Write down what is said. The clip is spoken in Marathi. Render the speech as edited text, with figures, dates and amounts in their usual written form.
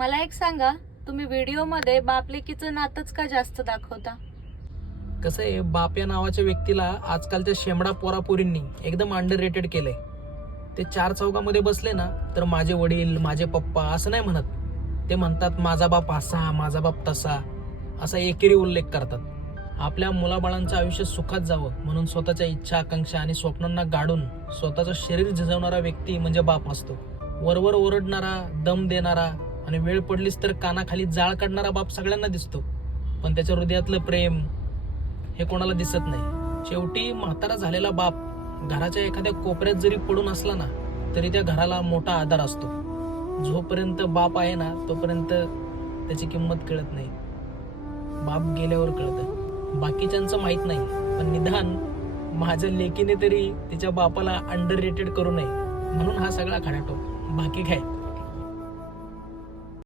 मला एक सांगा, तुम्ही व्हिडिओमध्ये बाप लेकीचं नातंच का जास्त दाखवता? कसं आहे, बाप या नावाच्या व्यक्तीला आजकालच्या शेमडा पोरापोरींनी एकदम अंडररेटेड केलंय. ते चार चौकामध्ये बसले ना तर माझे वडील, माझे पप्पा असं नाही म्हणत. ते म्हणतात माझा बाप असा, माझा बाप तसा, असा एकेरी उल्लेख करतात. आपल्या मुलाबाळांचं आयुष्य सुखात जावं म्हणून स्वतःच्या इच्छा, आकांक्षा आणि स्वप्नांना गाडून स्वतःचं शरीर झिजवणारा व्यक्ती म्हणजे बाप असतो. वरवर ओरडणारा, दम देणारा आणि वेळ पडलीच तर कानाखाली जाळ काढणारा बाप सगळ्यांना दिसतो, पण त्याच्या हृदयातलं प्रेम हे कोणाला दिसत नाही. शेवटी म्हातारा झालेला बाप घराच्या एखाद्या कोपऱ्यात जरी पडून असला ना तरी त्या घराला मोठा आधार असतो. जोपर्यंत बाप आहे ना तोपर्यंत त्याची किंमत कळत नाही. बाप गेल्यावर कळतं. बाकीच्यांचं माहित नाही, पण निदान माझ्या लेकीने तरी तिच्या बापाला अंडररेटेड करू नये म्हणून हा सगळा खडाटो. बाकी काय.